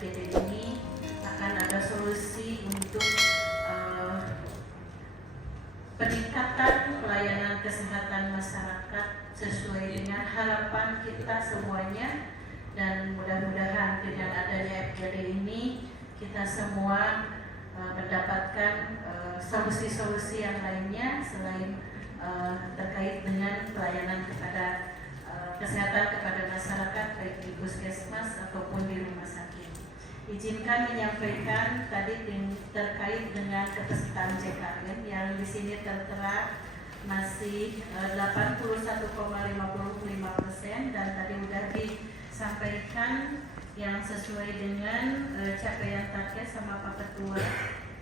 FGD ini akan ada solusi untuk peningkatan pelayanan kesehatan masyarakat sesuai dengan harapan kita semuanya, dan mudah-mudahan dengan adanya FGD ini kita semua mendapatkan solusi-solusi yang lainnya selain terkait dengan pelayanan kepada kesehatan kepada masyarakat baik di puskesmas ataupun di rumah sakit. Izinkan menyampaikan tadi terkait dengan kepesertaan JKN yang di sini tertera masih 81,55% dan tadi sudah disampaikan yang sesuai dengan capaian target sama Pak Ketua,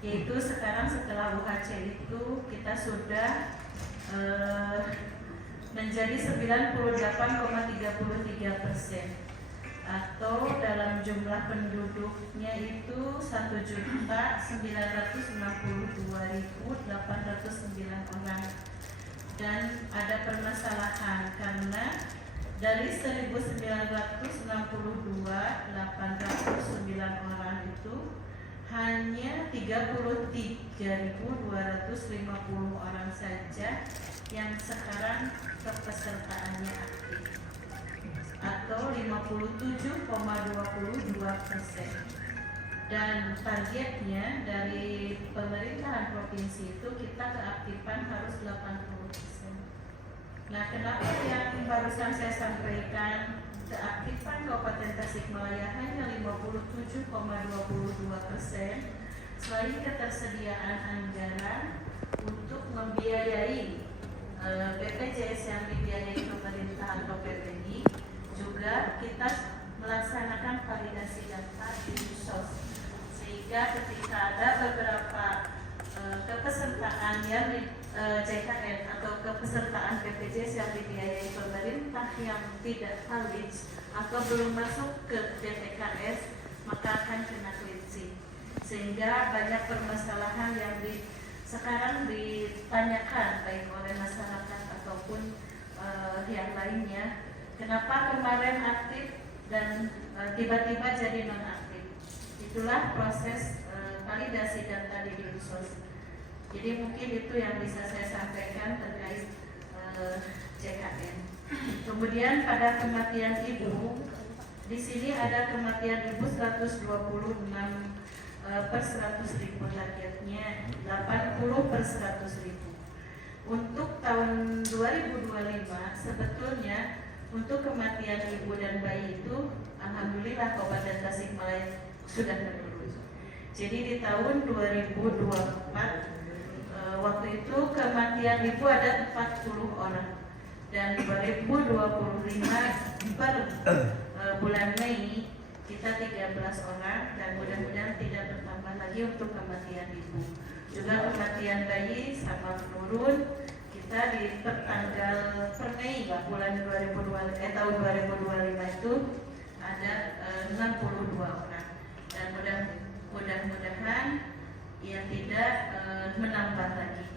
yaitu sekarang setelah UHC itu kita sudah menjadi 98,33%, atau dalam jumlah penduduknya itu 1.962.809 orang. Dan ada permasalahan karena dari 1.962.809 orang itu hanya 33.250 orang saja yang sekarang kepesertaannya aktif, atau 57,22%. Dan targetnya dari pemerintahan provinsi itu kita keaktifan harus 80%. Nah, kenapa yang barusan saya sampaikan keaktifan Kabupaten Tasikmalaya hanya 57,22%? Selain ketersediaan anggaran untuk membiayai BPJS yang dibiayai pemerintah atau PPI, juga kita melaksanakan validasi data di SOS, sehingga ketika ada beberapa kepesertaan yang JKN atau kepesertaan BPJS yang dibiayai pemerintah yang tidak valid atau belum masuk ke DTKS, maka akan kena cleansing, sehingga banyak permasalahan yang sekarang ditanyakan baik oleh masyarakat ataupun yang lainnya, kenapa kemarin aktif dan tiba-tiba jadi non-aktif. Itulah proses validasi data di Dinsos. Jadi mungkin itu yang bisa saya sampaikan terkait JKN. Kemudian pada kematian ibu, di sini ada kematian ibu 126 per 100.000, targetnya 80 per 100.000. Untuk tahun 2025 sebetulnya untuk kematian ibu dan bayi itu alhamdulillah Kabupaten Tasikmalaya sudah menurun. Jadi di tahun 2024 waktu itu kematian ibu ada 40 orang, dan 2025 per bulan Mei kita 13 orang, dan mudah-mudahan tidak bertambah lagi untuk kematian ibu. Juga kematian bayi sama menurun. Kita di tanggal per Mei bulan tahun 2025 itu ada 62 orang, dan mudah-mudahan ya tidak menambah lagi.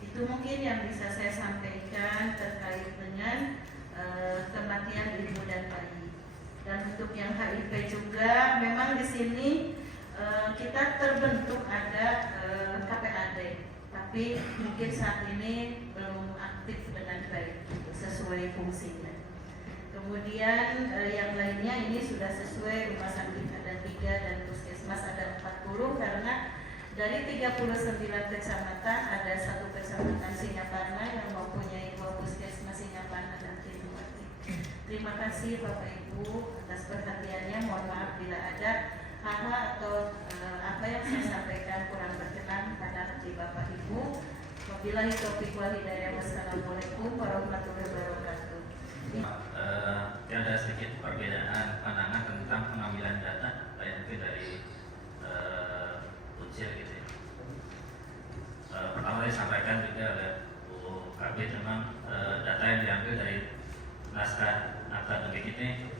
Itu mungkin yang bisa saya sampaikan terkait dengan kematian ibu dan bayi. Dan untuk yang HIV juga memang di sini kita terbentuk ada KPAD, tapi mungkin saat ini belum aktif dengan baik sesuai fungsinya. Kemudian yang lainnya ini sudah sesuai, rumah sakit ada 3 dan puskesmas ada 40, karena dari 39 kecamatan ada 1 kecamatan Singaparna yang mempunyai 2 puskesmas Singaparna dan Tinduati. Terima kasih Bapak Ibu atas perhatiannya. Mohon maaf bila ada hal-hal atau apa yang saya sampaikan kurang berkenan pada hati Bapak Ibu. Wabillahi taufiq wal hidayah. Wassalamualaikum warahmatullahi wabarakatuh. Ada sedikit perbedaan pandangan tentang pengambilan data mungkin dari unsur gitu ya. Pertama disampaikan juga oleh Bu Kabit, memang data yang diambil dari naskah akademik ini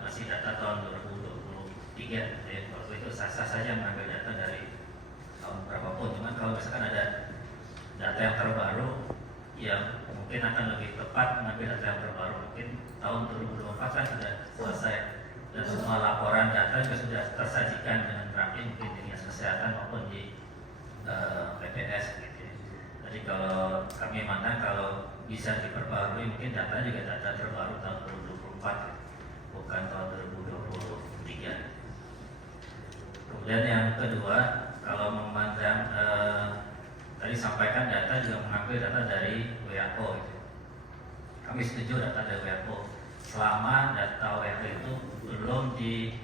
masih data tahun 2023 ya. Waktu itu sah-sah saja mengambil data dari tahun berapapun, cuman kalau misalkan ada data yang terbaru yang mungkin akan lebih tepat mengambil data yang terbaru, mungkin tahun 2024 kan sudah selesai dan semua laporan data juga sudah tersajikan dengan rapi mungkin di dinas kesehatan maupun di PPS gitu ya. Jadi kalau kami mandang kalau bisa diperbarui mungkin datanya juga data terbaru tahun 2024 bukan tahun 2023. Kemudian yang kedua, kalau memandang tadi sampaikan data juga mengambil data dari WHO gitu. Kami setuju data dari WHO selama data WHO itu belum di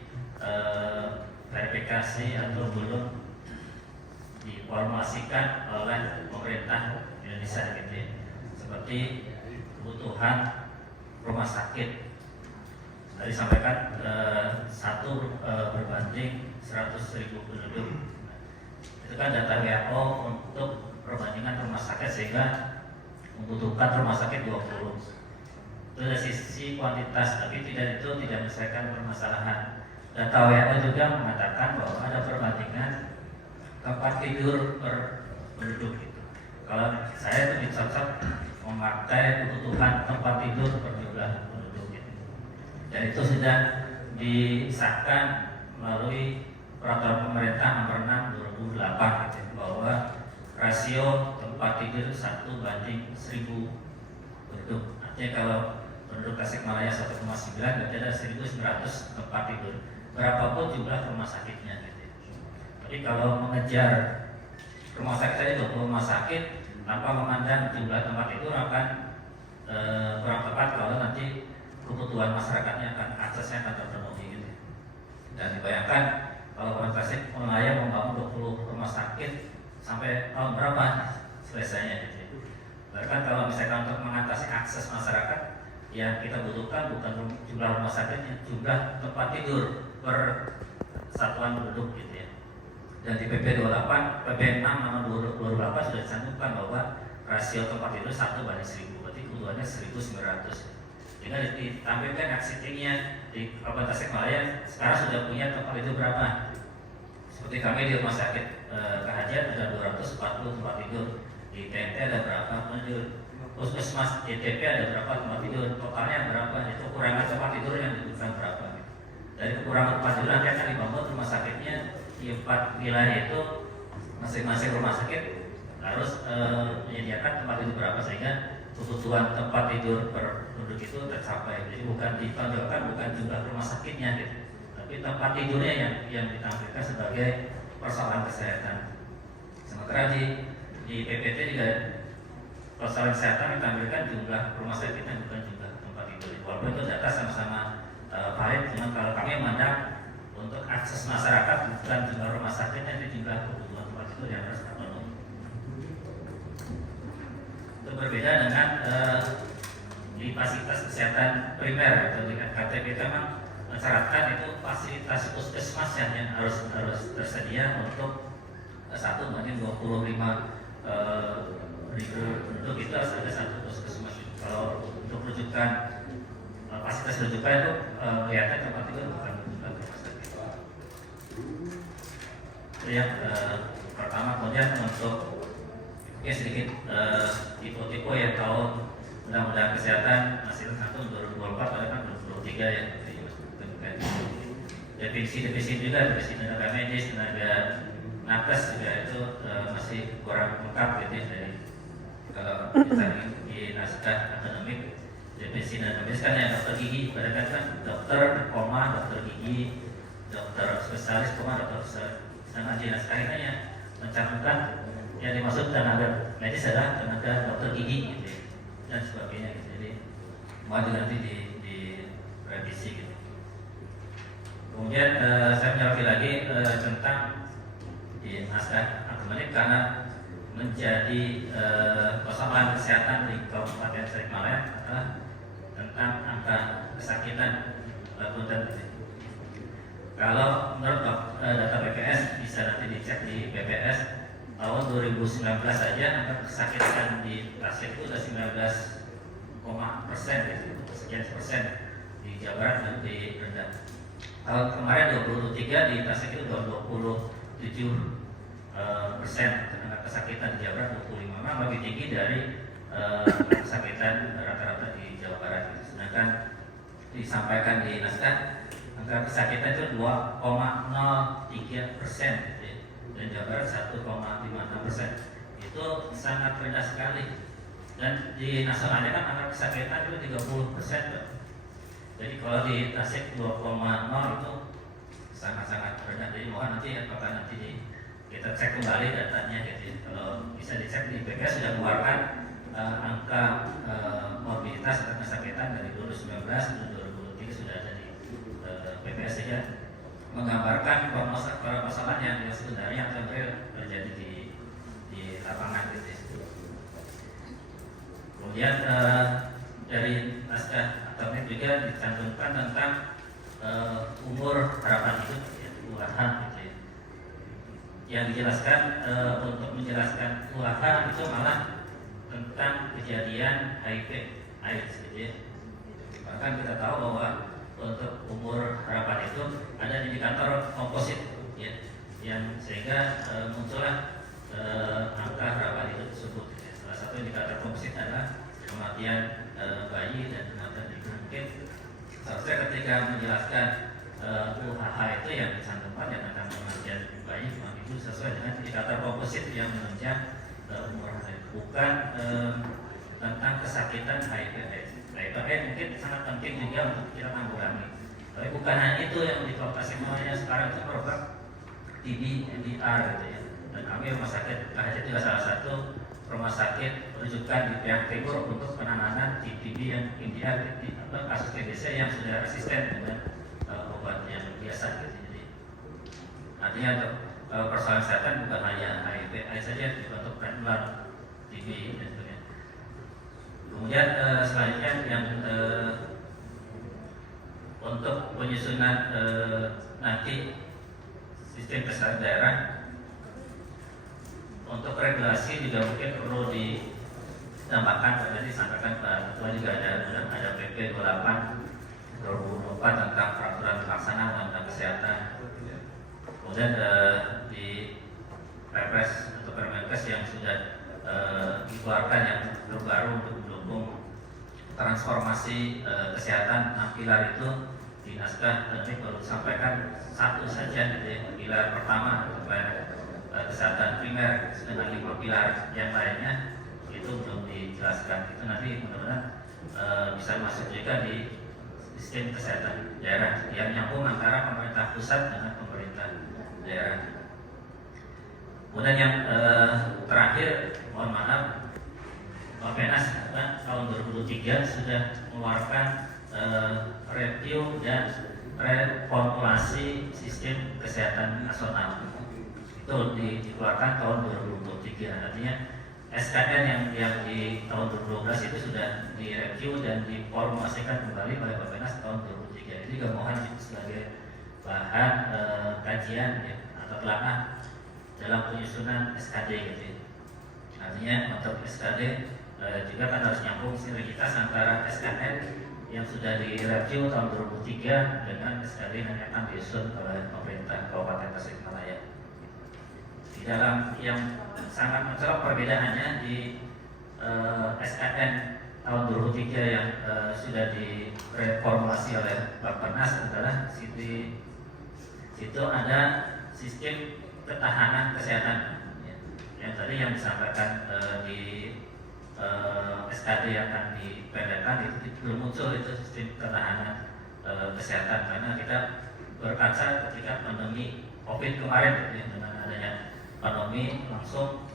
verifikasi atau belum diformasikan oleh pemerintah Indonesia gitu ya. Seperti kebutuhan rumah sakit tadi sampaikan satu berbanding 100.000 penduduk. Itu kan data WHO untuk perbandingan rumah sakit sehingga membutuhkan rumah sakit 20. Itu dari sisi kuantitas, tapi itu tidak menyelesaikan permasalahan. Data WHO juga mengatakan bahwa ada perbandingan tempat tidur per penduduk gitu. Kalau saya lebih cocok memakai kebutuhan tempat tidur per jumlah penduduk gitu. Dan itu sudah disahkan melalui peraturan pemerintah nomor 6 2008 gitu, bahwa rasio tempat tidur 1:1000 penduduk. Artinya kalau penduduk Tasikmalaya 1,9 berarti ada 1.900 tempat tidur. Berapapun jumlah rumah sakitnya gitu. Jadi kalau mengejar rumah sakit saja 20 rumah sakit tanpa memandang jumlah tempat tidur akan kurang tepat kalau nanti kebutuhan masyarakatnya aksesnya akan terpenuhi gitu. Dan dibayangkan kalau Kota Tasikmalaya membangun 20 rumah sakit sampai tahun berapa selesainya gitu. Bahkan kalau misalkan untuk mengatasi akses masyarakat, yang kita butuhkan bukan jumlah rumah sakitnya, jumlah tempat tidur per satuan penduduk gitu ya. Dan di PP 28, PP 6 nomor 28 sudah dicantumkan bahwa rasio tempat tidur 1:1000, berarti kebutuhannya 1.900. Dengan ditampilkan aksitingnya di Kabupaten Tasikmalaya sekarang sudah punya tempat tidur berapa? Seperti kami di rumah sakit Kehajian ada 240 tempat tidur, di TNT ada berapa tempat tidur, Puskesmas DTP ada berapa tempat tidur, totalnya berapa, itu kekurangan tempat tidur yang dibutuhkan berapa. Dari kekurangan tempat tidur nanti akan dibangun rumah sakitnya di 4 wilayah itu, masing-masing rumah sakit harus menyediakan tempat tidur berapa sehingga kebutuhan tempat tidur per penduduk itu tercapai. Jadi bukan ditonjolkan bukan jumlah rumah sakitnya gitu, tapi tempat tidurnya yang ditampilkan sebagai persoalan kesehatan. Sementara di PPT juga persoalan kesehatan ditampilkan jumlah rumah sakitnya bukan jumlah tempat tidur. Walaupun itu data sama-sama valid, cuma kalau kami memandang untuk akses masyarakat bukan jumlah rumah sakitnya, itu jumlah kebutuhan tempat tidur yang harus terpenuhi. Itu berbeda dengan di fasilitas kesehatan primer atau di KTP itu memang mensyaratkan itu fasilitas puskesmas yang harus tersedia untuk 1:25 ribu penduduk, itu harus ada satu puskesmas. Kalau untuk rujukan fasilitas rujukan itu kelihatan tempat tidur bukan rumah sakit. Itu yang pertama. Kemudian untuk sedikit tipe-tipe yang tahun Undang-Undang Kesehatan hasil 1 2024 pada kan 2023 ya. Definisi juga, definisi tenaga medis, tenaga nakes juga itu masih kurang lengkap gitu ya. Dari kalau kita di naskah akademik definisi tenaga medis kan yang dokter gigi, pada kan dokter koma, dokter gigi, dokter spesialis koma, dokter spesialis. Sedangkan di naskah ini yang mencantumkan yang dimaksud tenaga medis adalah tenaga dokter gigi gitu ya, dan sebagainya gitu. Jadi mau nanti di revisi gitu. Kemudian saya menyoroti lagi tentang di naskah akademik karena menjadi persoalan kesehatan di Kabupaten Tasikmalaya adalah tentang angka kesakitan punten. Kalau menurut data BPS bisa nanti dicek di BPS tahun 2019 saja angka kesakitan di Tasik itu sudah 19% sekian persen, di Jawa Barat dan di rendah. Tahun kemarin 2023 di Tasik itu 27% angka kesakitan di Jawa Barat 25, memang lebih tinggi dari kesakitan rata-rata di Jawa Barat. Sedangkan disampaikan di naskah angka kesakitan itu 2,03%, ya. Dan Jawa Barat 1,56%. Itu sangat rendah sekali. Dan di nasionalnya kan angka kesakitan itu 30%, Pak. Jadi kalau di Tasik 2,0 itu sangat-sangat rendah. Jadi mohon nanti apakah nanti kita cek kembali datanya gitu ya. Kalau bisa dicek di BPS sudah mengeluarkan angka morbiditas atau kesakitan dari 2019 dan 2023 sudah ada di BPS ya, menggambarkan permasalahan yang sebenarnya atau real terjadi di lapangan gitu ya. Kemudian dari naskah akademik juga dicantumkan tentang umur harapan hidup ya, UHH gitu ya. Yang dijelaskan untuk menjelaskan UHH itu malah tentang kejadian HIV AIDS gitu ya. Bahkan kita tahu bahwa untuk umur harapan itu ada indikator komposit ya, yang sehingga muncullah angka harapan hidup tersebut ya. Salah satu indikator komposit adalah kematian bayi dan kematian ibu. Mungkin seharusnya ketika menjelaskan UHH itu yang dicantumkan ya tentang kematian bayi itu sesuai dengan indikator komposit yang menunjang umur hidup, bukan tentang kesakitan HIV/AIDS. HIV/AIDS mungkin sangat penting juga untuk kita tanggulangi. Tapi bukan hanya itu yang diprovokasi, namanya sekarang itu program TB MDR gitu ya. Dan kami rumah sakit KHC juga salah satu rumah sakit rujukan di pihak timur untuk penanganan TB yang MDR, kasus TBC yang sudah resisten dengan obat yang biasa gitu. Jadi artinya untuk persoalan kesehatan bukan hanya HIV/AIDS saja, juga untuk penular TB dan sebagainya. Kemudian selanjutnya yang untuk penyusunan nanti sistem kesehatan daerah, untuk regulasi juga mungkin perlu ditambahkan. Tadi disampaikan Pak Ketua juga ada PP 28 2024 tentang peraturan pelaksana undang-undang kesehatan. Kemudian di Perpres atau Permenkes yang sudah dikeluarkan yang terbaru untuk mendukung transformasi kesehatan. Nah, pilar itu di naskah nanti perlu disampaikan satu saja gitu ya. Pilar pertama pilar kesehatan primer dengan 5 pilar yang lainnya itu belum dijelaskan. Itu nanti mudah-mudahan bisa masuk juga di sistem kesehatan daerah yang nyambung antara pemerintah pusat dengan pemerintah daerah. Kemudian yang terakhir, mohon maaf, Bapenas tahun 2023 sudah mengeluarkan review dan reformulasi sistem kesehatan nasional. Itu dikeluarkan tahun 2023. Artinya SKN yang di tahun 2012 itu sudah direview dan diformulasikan kembali oleh Bapenas tahun 2003. Ini juga mohon sebagai bahan kajian ya, atau telah dalam penyusunan SKD gitu ya. Artinya untuk SKD juga kan harus nyambung sinergitas antara SKN yang sudah direview tahun 2003 dengan SKD yang akan disusun oleh pemerintah Kabupaten Tasikmalaya. Di dalam yang sangat mencolok perbedaannya di SKN tahun 2003 yang sudah direformulasi oleh Bapenas adalah di situ ada sistem ketahanan kesehatan ya. Yang tadi yang disampaikan di SKD yang akan dipendekkan itu belum muncul itu sistem ketahanan kesehatan, karena kita berkaca ketika pandemi COVID kemarin ya, dengan adanya pandemi langsung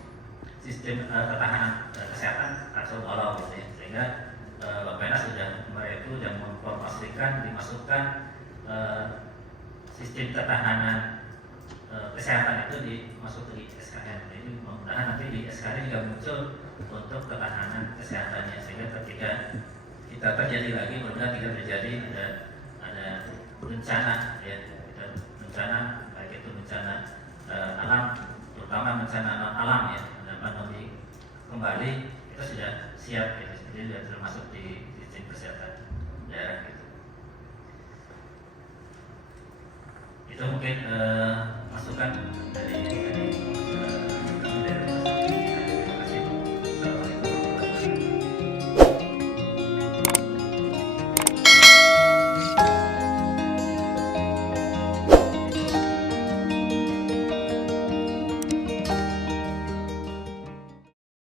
sistem ketahanan kesehatan kacau balau gitu ya. Sehingga Bapenas sudah mereview dan memformulasikan dimasukkan sistem ketahanan kesehatan itu dimasuk di SKN. Jadi mudah-mudahan nanti di SKN juga muncul untuk ketahanan kesehatannya, sehingga ketika kita terjadi lagi, mudah-mudahan tidak terjadi ada bencana ya, bencana baik itu bencana alam, terutama bencana alam ya, ada pandemi kembali, kita sudah siap gitu, jadi sudah termasuk di sistem kesehatan daerah gitu. Itu mungkin masukan dari